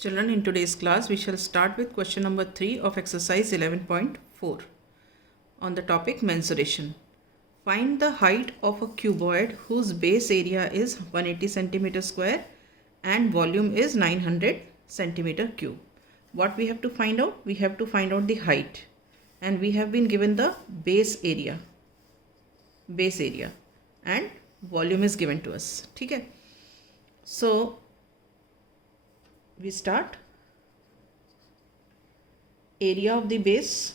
Children, in today's class, we shall start with question number 3 of exercise 11.4 on the topic mensuration. Find the height of a cuboid whose base area is 180 centimeter square and volume is 900 centimeter cube. What we have to find out? We have to find out the height, and we have been given the base area and volume is given to us. Okay, so we start. Area of the base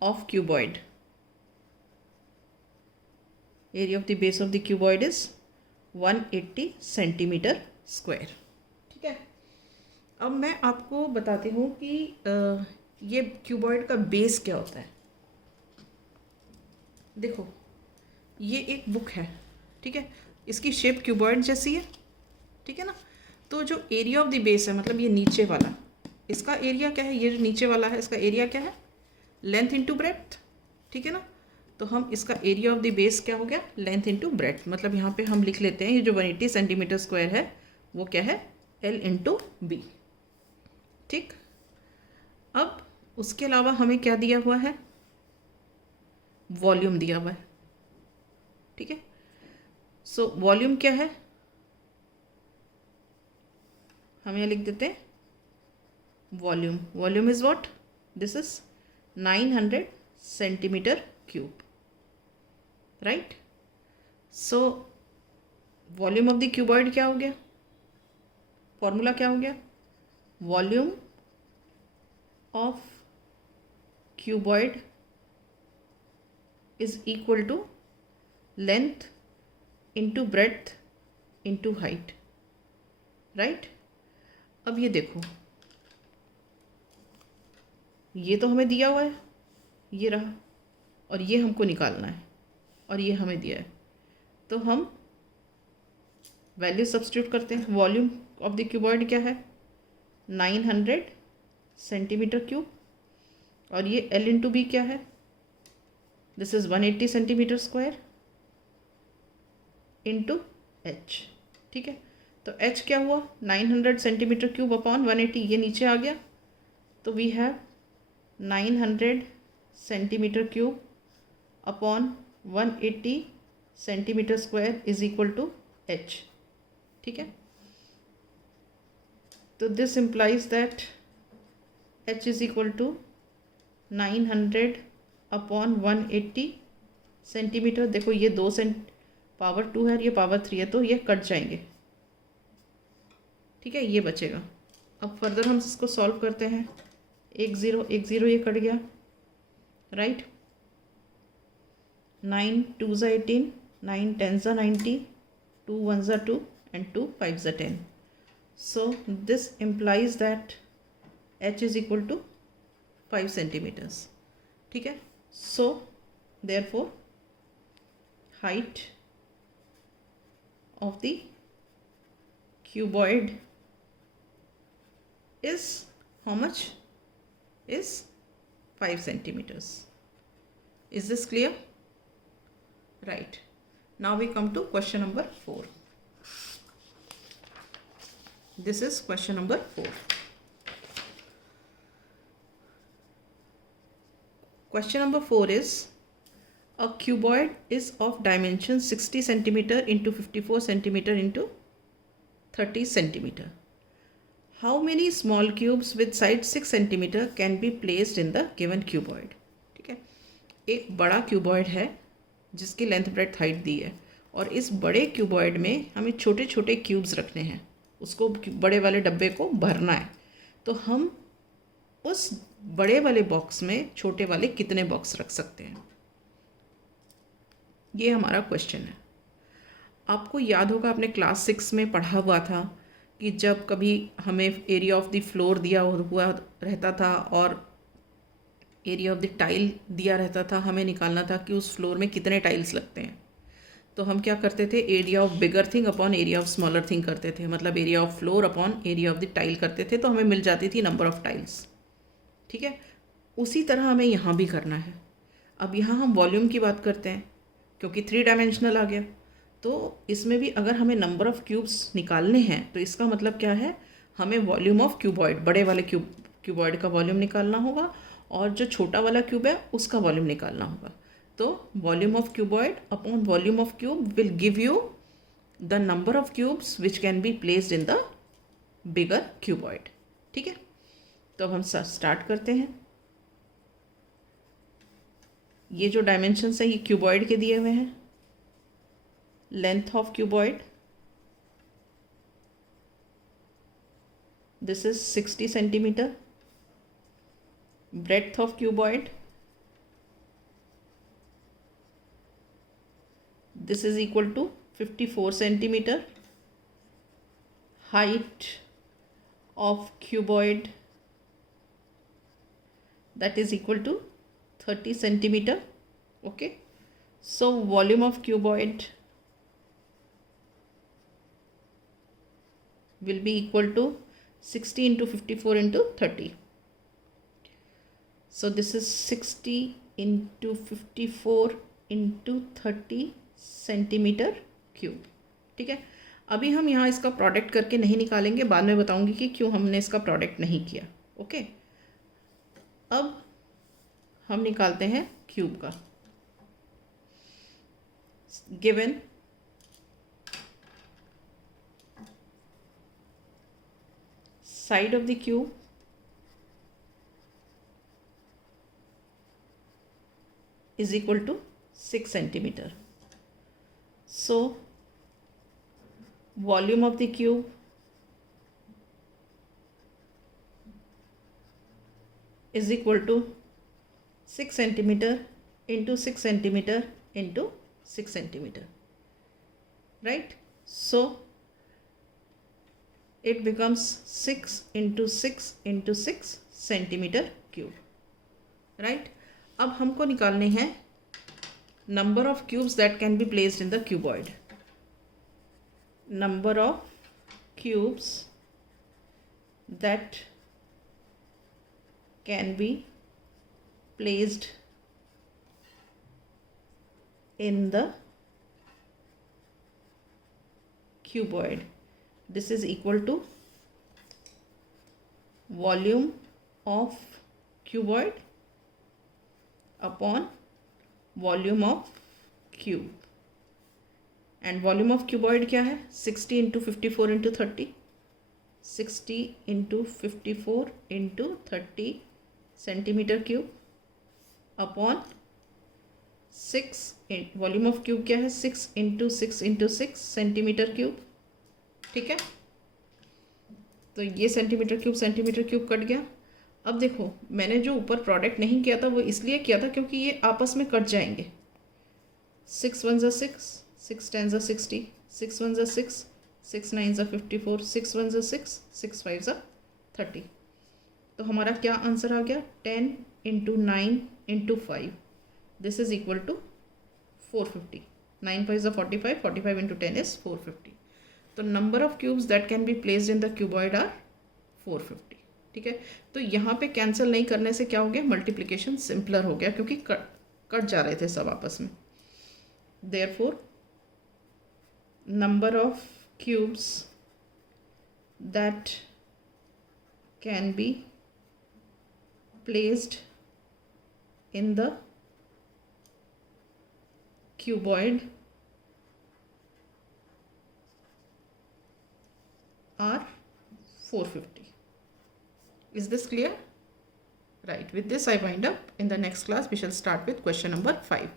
of cuboid. Area of the base of the cuboid is 180 centimetre square. ठीक है, अब मैं आपको बताती हूँ कि ये cuboid का बेस क्या होता है. देखो, ये एक बुक है. ठीक है, इसकी शेप क्यूबॉइड जैसी है. ठीक है ना. तो जो एरिया ऑफ द बेस है, मतलब ये नीचे वाला, इसका एरिया क्या है? ये जो नीचे वाला है इसका एरिया क्या है? Length into breadth. ठीक है ना. तो हम इसका एरिया ऑफ द बेस क्या हो गया? Length into breadth. मतलब यहाँ पे हम लिख लेते हैं ये जो 180 सेंटीमीटर स्क्वायर है वो क्या है? L into B. ठीक. अब उसके अलावा हमें क्या दिया हुआ है? वॉल्यूम दिया हुआ है. ठीक है. सो वॉल्यूम क्या है? हम यहाँ लिख देते हैं volume is what? This is 900 centimetre cube. Right. So volume of the cuboid क्या हो गया? फॉर्मूला क्या हो गया? Volume of cuboid is equal to length into breadth into height. Right. अब ये देखो, ये तो हमें दिया हुआ है, ये रहा, और ये हमको निकालना है, और ये हमें दिया है. तो हम वैल्यू सब्स्टिट्यूट करते हैं. वॉल्यूम ऑफ द क्यूबॉइड क्या है? 900 सेंटीमीटर क्यूब. और ये L इंटू बी क्या है? This is 180 centimetre square into H. ठीक है. तो H क्या हुआ? 900 सेंटीमीटर क्यूब अपॉन 180. ये नीचे आ गया. तो we have 900 centimetre cube upon 180 centimetre square is equal to H. ठीक है. तो this implies that H is equal to 900 upon 180 centimetre. देखो, ये 2 पावर 2 है और ये पावर 3 है, तो ये कट जाएंगे. ठीक है, ये बचेगा. अब फर्दर हम इसको सॉल्व करते हैं. 1 0 ये कट गया. Right. 9 2 18, 9 10 90, 2 1 2 and 2 5 10. So this implies that H is equal to 5 centimeters. ठीक है. So therefore height of the cuboid is how much? Is 5 centimeters. Is this clear? Right. Now we come to question number 4. This is question number 4. Question number 4 is a cuboid is of dimension 60 centimeter into 54 centimeter into 30 centimeter. How many small cubes with side 6 centimeter can be placed in the given cuboid? ठीक है. एक बड़ा cuboid है जिसकी length breadth height दी है, और इस बड़े क्यूबॉइड में हमें छोटे छोटे क्यूब्स रखने हैं. उसको बड़े वाले डब्बे को भरना है. तो हम उस बड़े वाले बॉक्स में छोटे वाले कितने बॉक्स रख सकते हैं? ये हमारा क्वेश्चन है. आपको याद होगा, आपने क्लास 6 में पढ़ा हुआ था कि जब कभी हमें एरिया ऑफ द फ्लोर दिया हुआ रहता था और एरिया ऑफ द टाइल दिया रहता था, हमें निकालना था कि उस फ्लोर में कितने टाइल्स लगते हैं. तो हम क्या करते थे? Area of bigger thing upon area of smaller thing करते थे. मतलब area of floor upon area of the tile करते थे, तो हमें मिल जाती थी नंबर ऑफ टाइल्स. ठीक है. उसी तरह हमें यहाँ भी करना है. अब यहाँ हम वॉल्यूम की बात करते हैं क्योंकि 3 डायमेंशनल आ गया. तो इसमें भी अगर हमें नंबर ऑफ़ क्यूब्स निकालने हैं तो इसका मतलब क्या है, हमें वॉल्यूम ऑफ क्यूबॉइड, बड़े वाले क्यूबॉइड का वॉल्यूम निकालना होगा और जो छोटा वाला क्यूब है उसका वॉल्यूम निकालना होगा. तो volume of cuboid upon volume of cube will give you the number of cubes which can be placed in the bigger cuboid. ठीक है, तो अब हम स्टार्ट करते हैं. ये जो डायमेंशंस हैं ये क्यूबॉइड के दिए हुए हैं. Length of cuboid, this is 60 centimeter. Breadth of cuboid, this is equal to 54 centimeter. Height of cuboid, that is equal to 30 centimeter. Okay, so volume of cuboid will be equal to 60 into 54 into 30. So this is 60 into 54 into 30 centimetre cube. ठीक है, अभी हम यहाँ इसका product करके नहीं निकालेंगे, बाद में बताऊंगी कि क्यों हमने इसका प्रोडक्ट नहीं किया. ओके, अब हम निकालते हैं क्यूब का. Given side of the cube is equal to 6 centimeter. So volume of the cube is equal to 6 centimeter into 6 centimeter into 6 centimeter, right? So it becomes 6 into 6 into 6 centimeter cube, right? अब हमको निकालने हैं number of cubes that can be placed in the cuboid. Number of cubes that can be placed in the cuboid. This is equal to volume of cuboid upon volume of cube. And volume of cuboid क्या है? 60 into 54 into 30. 60 into 54 into 30 centimeter cube upon 6. Volume of cube क्या है? 6 into 6 into 6 centimeter cube. ठीक है, तो ये centimetre cube cut गया. अब देखो, मैंने जो ऊपर प्रोडक्ट नहीं किया था वो इसलिए किया था क्योंकि ये आपस में कट जाएंगे. 6 1 6, 6 10 60, 6 1 6, 6 9 54, 6 1 6, 6 5 30. तो हमारा क्या आंसर आ गया? 10 into 9 into 5. This is equal to 450. 9 5 45, 45 into 10 is 450. तो number of cubes that can be placed in the cuboid are 450. ठीक है, तो यहाँ पे कैंसिल नहीं करने से क्या हो गया? मल्टीप्लिकेशन सिंपलर हो गया क्योंकि कट जा रहे थे सब आपस में. Therefore number of cubes that can be placed in the cuboid are 450. Is this clear? Right. With this I wind up. In the next class we shall start with question number 5.